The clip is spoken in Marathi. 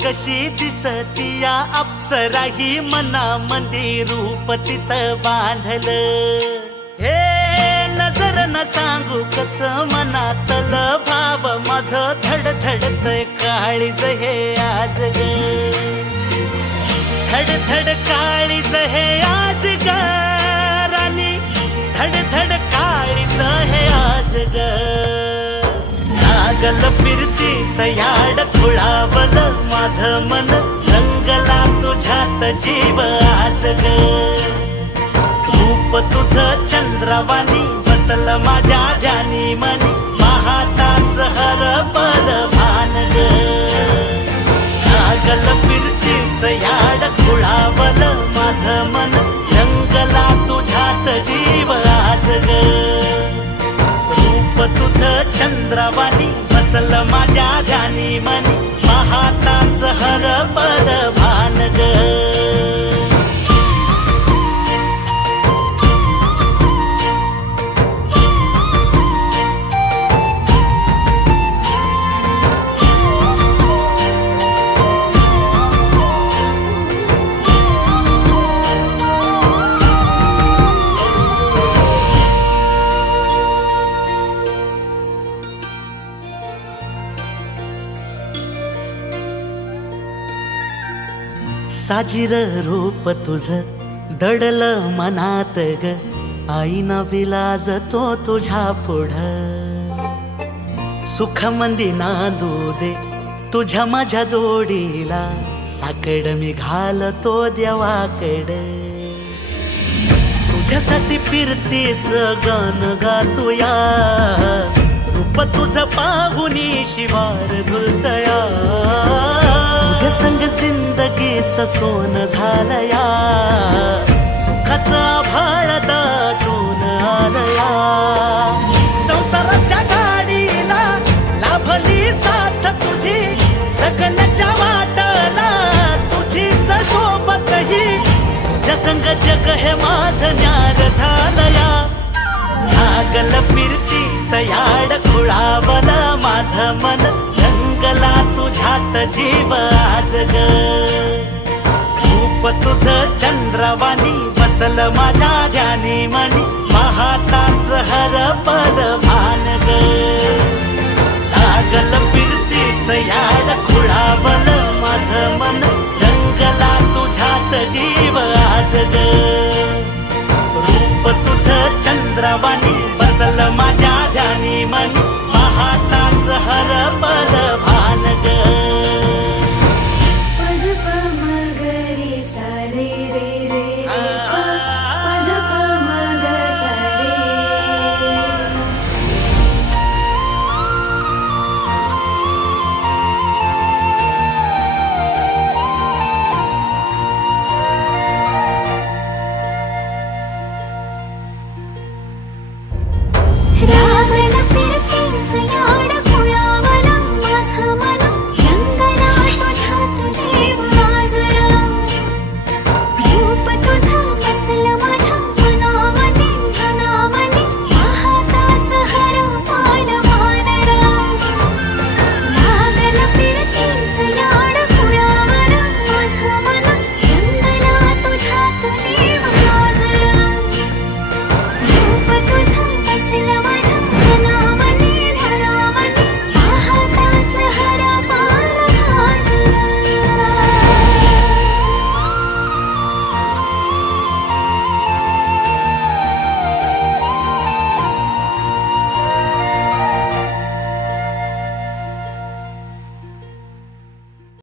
कशी दिसतीया अप्सरा ही मनामंदी रूप तिचं बांधलं। हे नजर न सांगू कस मनातल भाव माझं धडधडतय काळीज हे आज ग, धडधड काळीज हे आज ग राणी, धडधड काळीज हे आज ग। लागल फिरतीच याड खुळावलं माझं मन, रंगला तुझ्यात जीव आज ग। रूप तुझं चंद्रवाणी बसल माझ्या ध्यानी मनी, पाहताच हरपल भान ग। लागल फिरतीच याड खुळावलं माझं मन, रंगला तुझ्यात जीव आज ग। रूप तुझं चंद्रवाणी बसल माझ्या ध्यानी मनी, पाहताच हरपल भान ग। साजीर रूप तुझं दडलं मनात ग, आईना विलाज तो तुझ्या पुढं। सुख मंदी नांदू दे तुझ्या माझ्या जोडीला, साकड मी घालतो देवाकड। तुझ्यासाठी फिरतीच गान गातोया, रूप तुझं पाहुनी शिवार झुलतया। तुझ्या संग जिंदगीच सोन झालया, सुखाचं आभाळ दाटून आलया। संसाराच्या गाडीला लाभली साथ तुझी, जगण्याच्या वाटला तुझीच सोबत ही। तुझ्या संग जग हे माझं न्यार झालया। लागल फिरतीच याड खुळावलं माझं मन, रंगला तुझ्यात जीव आज ग। रूप तुझं चंद्रवाणी बसल माझ्या ध्यानी मनी, पाहताच हरपल भान ग। लागल फिरतीच याड खुळावलं माझं मन, रंगला तुझ्यात जीव आज ग। रूप तुझं चंद्रवाणी बसल माझ्या ध्यानी मनी,